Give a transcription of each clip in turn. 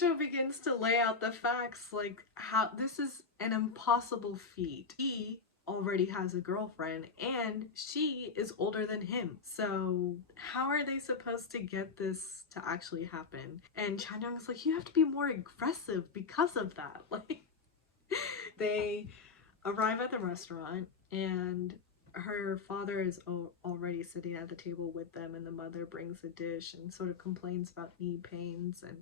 Mijo begins to lay out the facts, like how this is an impossible feat. He already has a girlfriend and she is older than him. So how are they supposed to get this to actually happen? And Chanyoung is like, you have to be more aggressive because of that. Like, they arrive at the restaurant and her father is already sitting at the table with them, and the mother brings a dish and sort of complains about knee pains, and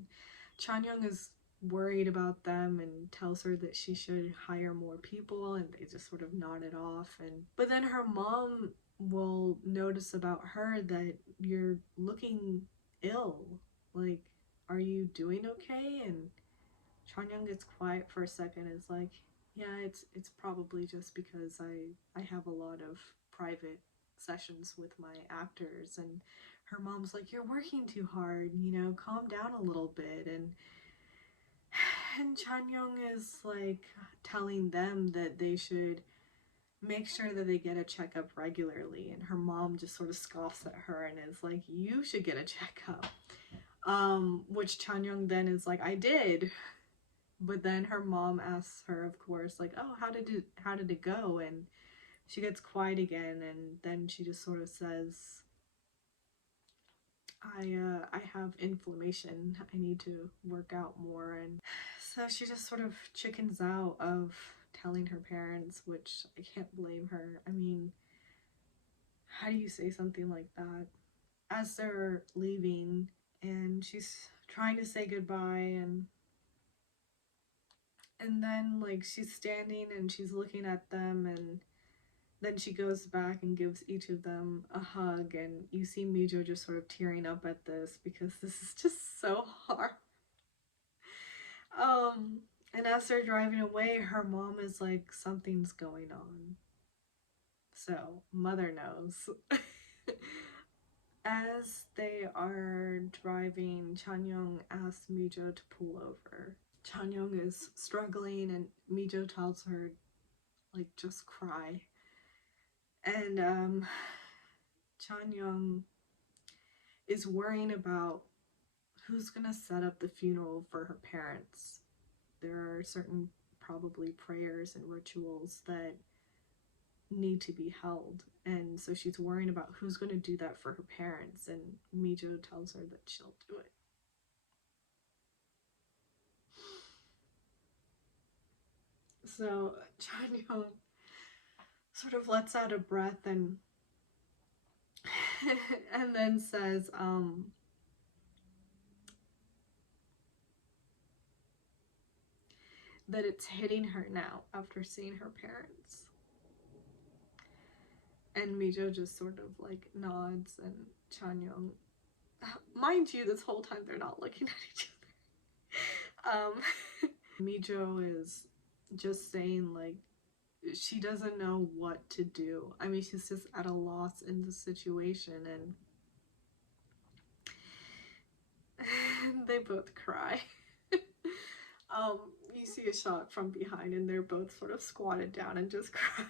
Chanyoung is worried about them and tells her that she should hire more people, and they just sort of nod it off. And but then her mom will notice about her that you're looking ill, like, are you doing okay? And Chanyoung gets quiet for a second, is like, yeah, it's probably just because I have a lot of private sessions with my actors. And her mom's like, you're working too hard, you know, calm down a little bit. And Chanyoung is like telling them that they should make sure that they get a checkup regularly, and her mom just sort of scoffs at her and is like, you should get a checkup. Which Chanyoung then is like, I did. But then her mom asks her, of course, like, oh, how did it go? And she gets quiet again, and then she just sort of says, I have inflammation. I need to work out more. And so she just sort of chickens out of telling her parents, which I can't blame her. I mean, how do you say something like that? As they're leaving and she's trying to say goodbye, and then like she's standing and she's looking at them, and then she goes back and gives each of them a hug, and you see Mijo just sort of tearing up at this because this is just so hard. And as they're driving away, her mom is like, something's going on. So mother knows. As they are driving, Chanyoung asks Mijo to pull over. Chanyoung is struggling, and Mijo tells her, like, just cry. And Chanyoung is worrying about who's gonna set up the funeral for her parents. There are certain probably prayers and rituals that need to be held, and so she's worrying about who's going to do that for her parents, and Mijo tells her that she'll do it. So Chanyeong sort of lets out a breath and and then says, that it's hitting her now after seeing her parents. And Mijo just sort of like nods, and Chanyeong, mind you, this whole time they're not looking at each other. Mijo is just saying, like, she doesn't know what to do. I mean, she's just at a loss in the situation, and they both cry. You see a shot from behind, and they're both sort of squatted down and just cry.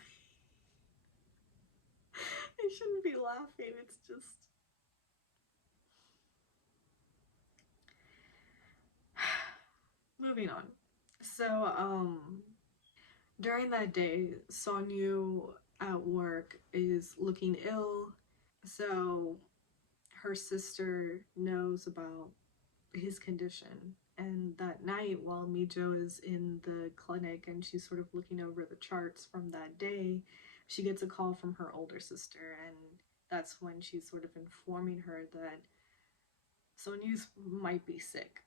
I shouldn't be laughing, it's just... Moving on. So, during that day, Sonyu at work is looking ill, so her sister knows about his condition. And that night, while Mijo is in the clinic and she's sort of looking over the charts from that day, she gets a call from her older sister, and that's when she's sort of informing her that Sonyu might be sick.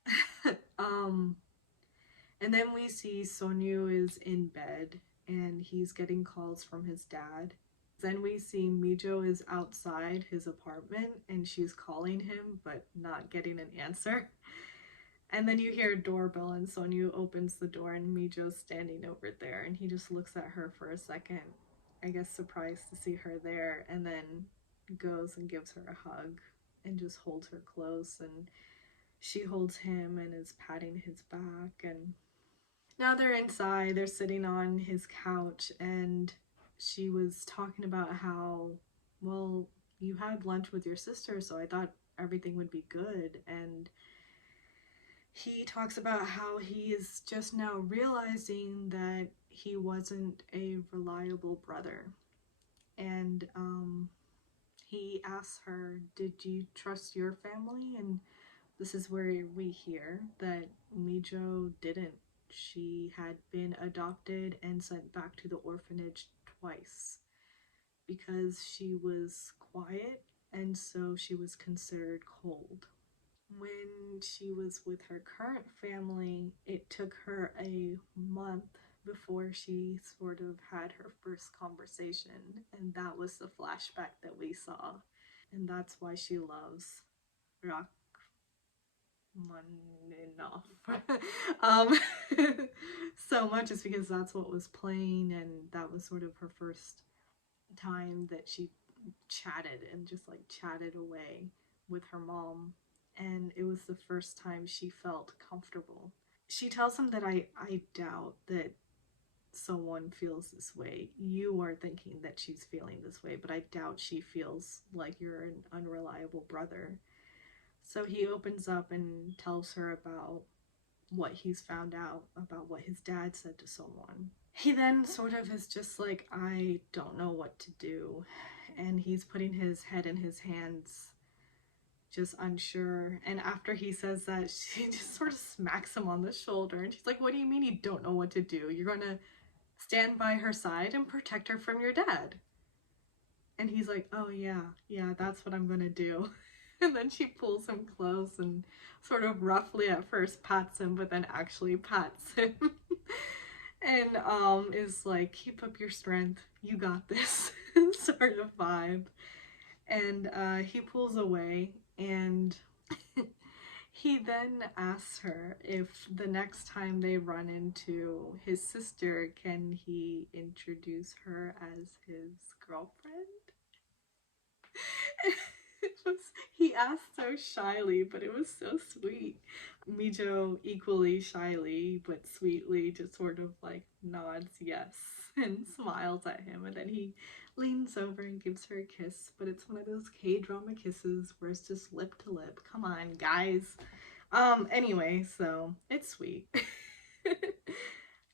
And then we see Sonyu is in bed and he's getting calls from his dad. Then we see Mijo is outside his apartment and she's calling him but not getting an answer. And then you hear a doorbell and Sonyu opens the door and Mijo's standing over there, and he just looks at her for a second, I guess surprised to see her there, and then goes and gives her a hug and just holds her close, and she holds him and is patting his back. And now they're inside, they're sitting on his couch, and she was talking about how, well, you had lunch with your sister, so I thought everything would be good. And He talks about how he is just now realizing that he wasn't a reliable brother. And he asks her, "Did you trust your family?" And this is where we hear that Mijo didn't. She had been adopted and sent back to the orphanage twice because she was quiet, and so she was considered cold. When she was with her current family, it took her a month before she sort of had her first conversation, and that was the flashback that we saw. And that's why she loves Rachmaninoff um, so much, is because that's what was playing, and that was sort of her first time that she chatted and just like chatted away with her mom, and it was the first time she felt comfortable. She tells him that I doubt that someone feels this way. You are thinking that she's feeling this way, but I doubt she feels like you're an unreliable brother. So he opens up and tells her about what he's found out about what his dad said to someone. He then sort of is just like, I don't know what to do. And he's putting his head in his hands, just unsure. And after he says that, she just sort of smacks him on the shoulder. And she's like, what do you mean you don't know what to do? You're going to stand by her side and protect her from your dad. And he's like, oh, yeah, that's what I'm going to do. And then she pulls him close and sort of roughly at first pats him, but then actually pats him. And is like, keep up your strength, you got this, sort of vibe. And he pulls away, and he then asks her if the next time they run into his sister, can he introduce her as his girlfriend? He asked so shyly, but it was so sweet. Mijo equally shyly but sweetly just sort of like nods yes and smiles at him, and then he leans over and gives her a kiss, but it's one of those K-drama kisses where it's just lip to lip. Come on, guys. Anyway, so it's sweet.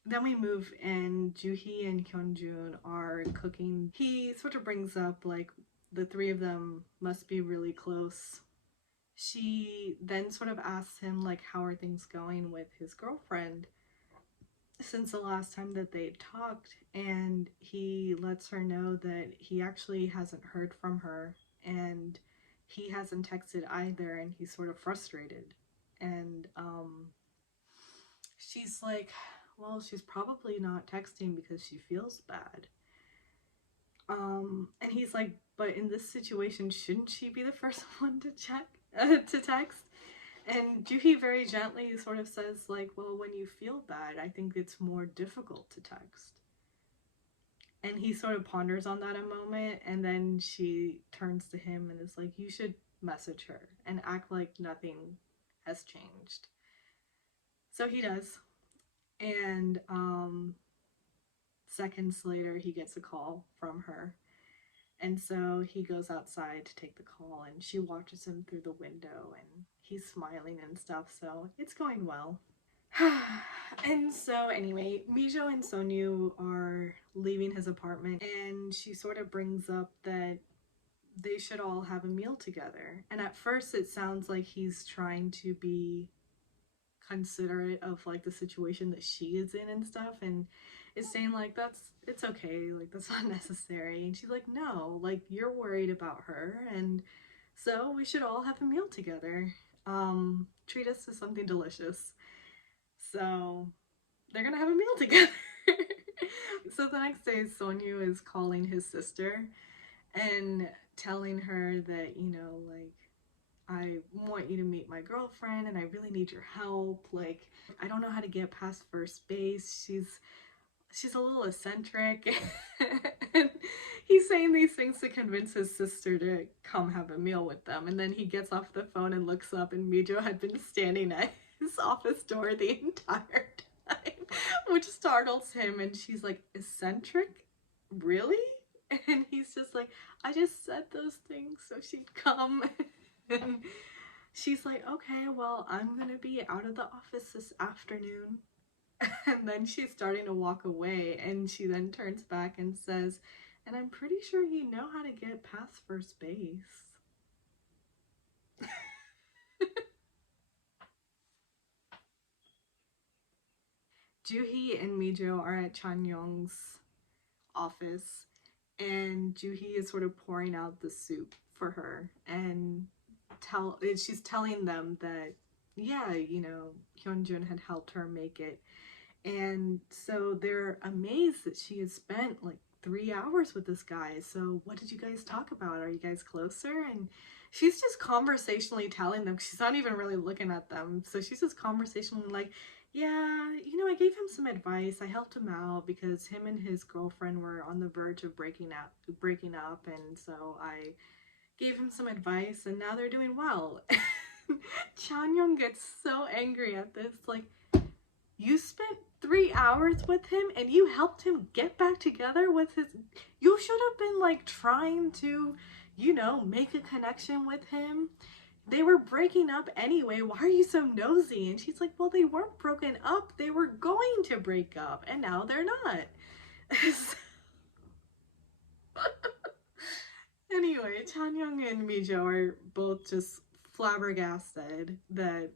Then we move, and Juhi and Hyunjun are cooking. He sort of brings up like the three of them must be really close. She then sort of asks him like, how are things going with his girlfriend since the last time that they talked, and he lets her know that he actually hasn't heard from her, and he hasn't texted either, and he's sort of frustrated. And she's like, well, she's probably not texting because she feels bad. And he's like, but in this situation, shouldn't she be the first one to to text? And Juhi very gently sort of says, like, well, when you feel bad, I think it's more difficult to text. And he sort of ponders on that a moment, and then she turns to him and is like, you should message her and act like nothing has changed. So he does. And seconds later, he gets a call from her. And so he goes outside to take the call, and she watches him through the window, and he's smiling and stuff, so it's going well. And so anyway, Mijo and Sonyu are leaving his apartment, and she sort of brings up that they should all have a meal together. And at first it sounds like he's trying to be considerate of like the situation that she is in and stuff, and is saying like, it's okay, like that's not necessary. And she's like, no, like you're worried about her, and so we should all have a meal together. Treat us to something delicious. So they're gonna have a meal together. So the next day, Sonyu is calling his sister and telling her that, you know, like, I want you to meet my girlfriend and I really need your help. Like, I don't know how to get past first base. She's a little eccentric. And he's saying these things to convince his sister to come have a meal with them. And then he gets off the phone and looks up, and Mijo had been standing at his office door the entire time, which startles him. And she's like, eccentric? Really? And he's just like, I just said those things so she'd come. And she's like, okay, well, I'm gonna be out of the office this afternoon. And then she's starting to walk away, and she then turns back and says, and I'm pretty sure you know how to get past first base. Juhi and Mijo are at Chanyoung's office, and Juhi is sort of pouring out the soup for her, and she's telling them that, yeah, you know, Hyunjun had helped her make it. And so they're amazed that she has spent like 3 hours with this guy. So what did you guys talk about? Are you guys closer? And she's just conversationally telling them. She's not even really looking at them. So she's just conversationally like, yeah, you know, I gave him some advice. I helped him out because him and his girlfriend were on the verge of breaking up, and so I gave him some advice, and now they're doing well. Chanyeong gets so angry at this, like, you spent 3 hours with him and you helped him get back together with his. You should have been like trying to, you know, make a connection with him. They were breaking up anyway. Why are you so nosy? And she's like, well, they weren't broken up. They were going to break up, and now they're not. Anyway, Chanyeong and Mijo are both just flabbergasted that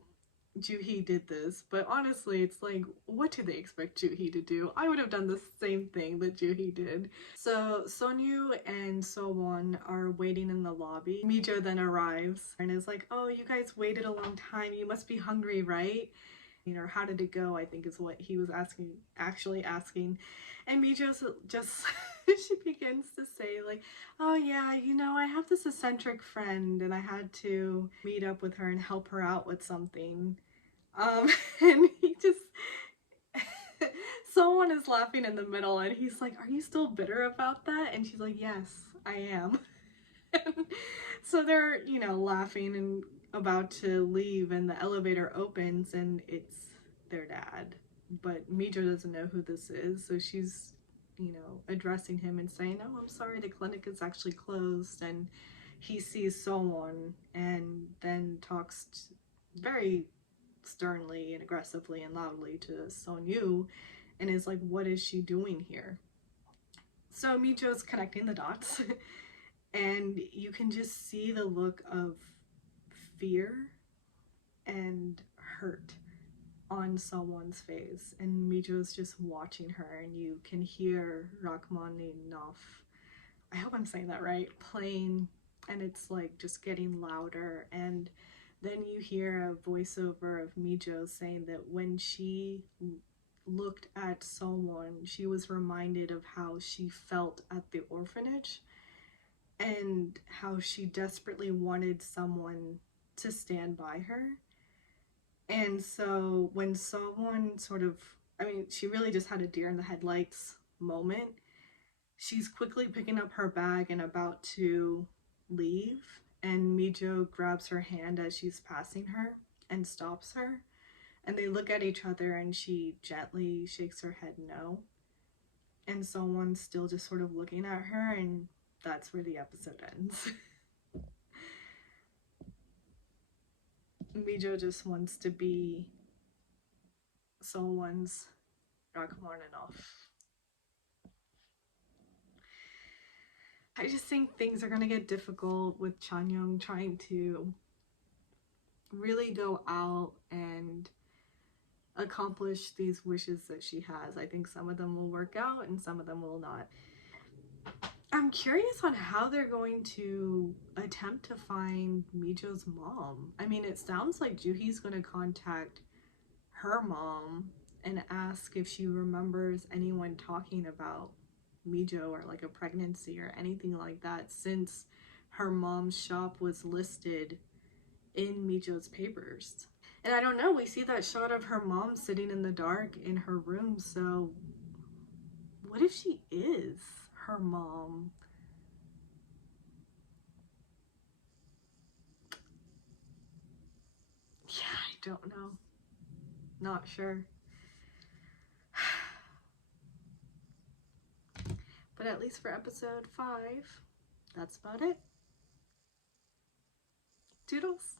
Juhi did this, but honestly, it's like, what do they expect Juhi to do? I would have done the same thing that Juhi did. So Sonyu and Sowon are waiting in the lobby. Mijo then arrives and is like, oh, you guys waited a long time. You must be hungry, right? You know, how did it go? I think is what he was actually asking. And Mijo just, she begins to say like, oh yeah, you know, I have this eccentric friend and I had to meet up with her and help her out with something. And he just, someone is laughing in the middle and he's like, are you still bitter about that? And she's like, yes, I am. So they're, you know, laughing and about to leave, and the elevator opens and it's their dad. But Mijo doesn't know who this is, so she's, you know, addressing him and saying, oh, I'm sorry, the clinic is actually closed. And he sees someone and then talks very sternly and aggressively and loudly to Sonyu and is like, what is she doing here? So Mijo's connecting the dots and you can just see the look of fear and hurt on someone's face, and Mijo's just watching her, and you can hear Rachmaninoff, I hope I'm saying that right, playing, and it's like just getting louder. And then you hear a voiceover of Mijo saying that when she looked at someone, she was reminded of how she felt at the orphanage and how she desperately wanted someone to stand by her. And so when someone sort of, I mean, she really just had a deer in the headlights moment. She's quickly picking up her bag and about to leave, and Mijo grabs her hand as she's passing her and stops her. And they look at each other and she gently shakes her head no. And someone's still just sort of looking at her, and that's where the episode ends. Mijo just wants to be someone's Rachmaninoff. I just think things are gonna get difficult with Chanyeong trying to really go out and accomplish these wishes that she has. I think some of them will work out and some of them will not. I'm curious on how they're going to attempt to find Mijo's mom. I mean, it sounds like Juhi's going to contact her mom and ask if she remembers anyone talking about Mijo or like a pregnancy or anything like that, since her mom's shop was listed in Mijo's papers. And I don't know, we see that shot of her mom sitting in the dark in her room, so what if she is her mom? Yeah, I don't know. Not sure. But at least for episode 5, that's about it. Doodles!